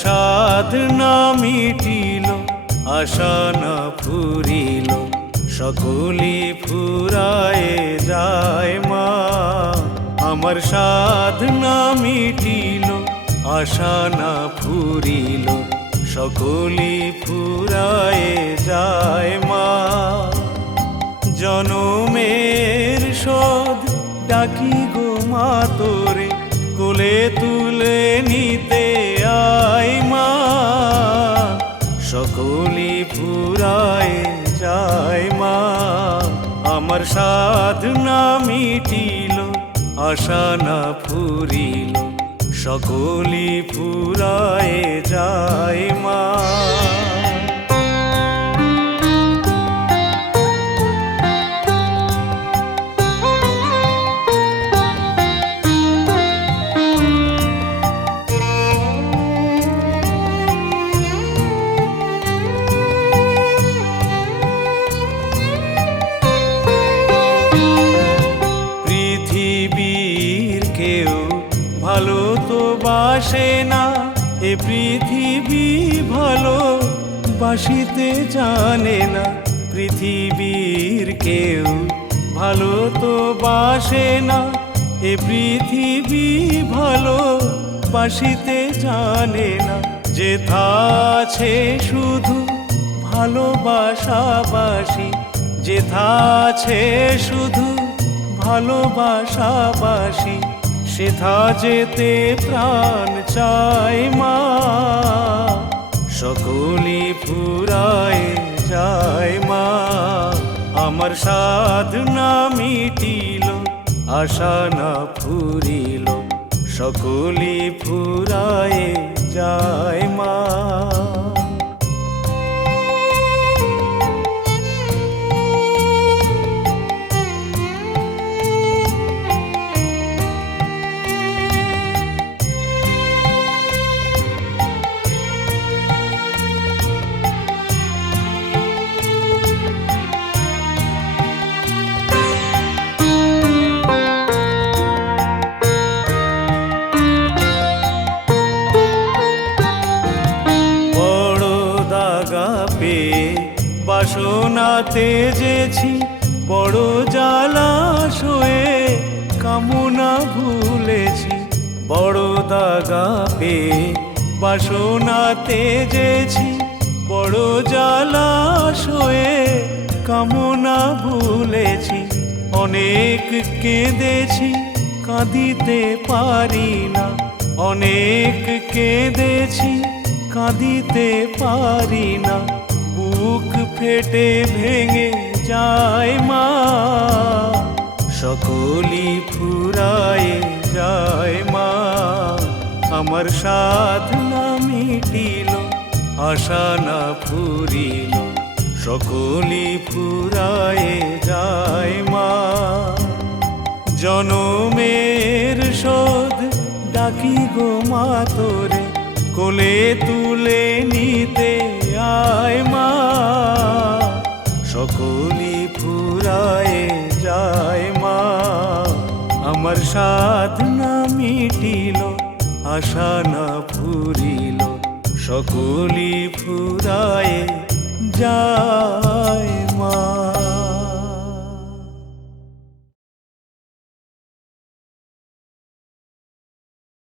সাধ না মিটিল, আশা না ফুরিল, সকলি ফুরায়ে যায় মা। আমার সাধ না মিটিল, আশা না ফুরিল, সকলি ফুরায়ে যায় মা। জনমের শোধ ডাকি গো মা তোরে, কোলে তুলে নিতে আয় মা। সকলি ফুরায়ে যায় মা। আমার সাধ না মিটিল, আশা না ফুরিল, সকলি ফুরায়ে যায় মা। পৃথিবীর কেউ ভালো তো বাসে না, এ পৃথিবী ভালো বাসিতে জানে না। পৃথিবীর কেউ ভালো তো বাসে না, এ পৃথিবী ভালো বাসিতে জানে না। যেথা আছে শুধু ভালোবাসাবাসি, যেথা আছে শুধু ভালোবাসাবাসি, সেথা যেতে প্রাণ চায় মা। সকলি ফুরায়ে যায় মা। আমার সাধ না মিটিল, আশা না ফুরিল, সকলি ফুরায়ে যায় মা। বাসনাতে যেছি বড় জ্বালাশয়ে, কামনা ভুলেছি বড় দাগা পেয়ে। বাসনাতে যেছি বড় জ্বালাশয়ে, কামনা ভুলেছি। অনেক কেঁদেছি কাঁদিতে পারি না, অনেক কেঁদেছি কাঁদিতে পারি না। বুক ফেটে ভেঙে যায় মা। সকলি ফুরায়ে যায় মা। আমার সাধ না মিটিল, আশা না ফুরিল, সকলি ফুরায়ে যায় মা। জনমের শোধ ডাকি গো মা তোরে, কোলে তুলে নিতে আয় মা। সকলি ফুরায়ে যায় মা। আমার সাধ না মিটিল, আশা না ফুরিল, সকলি ফুরায়ে যায়।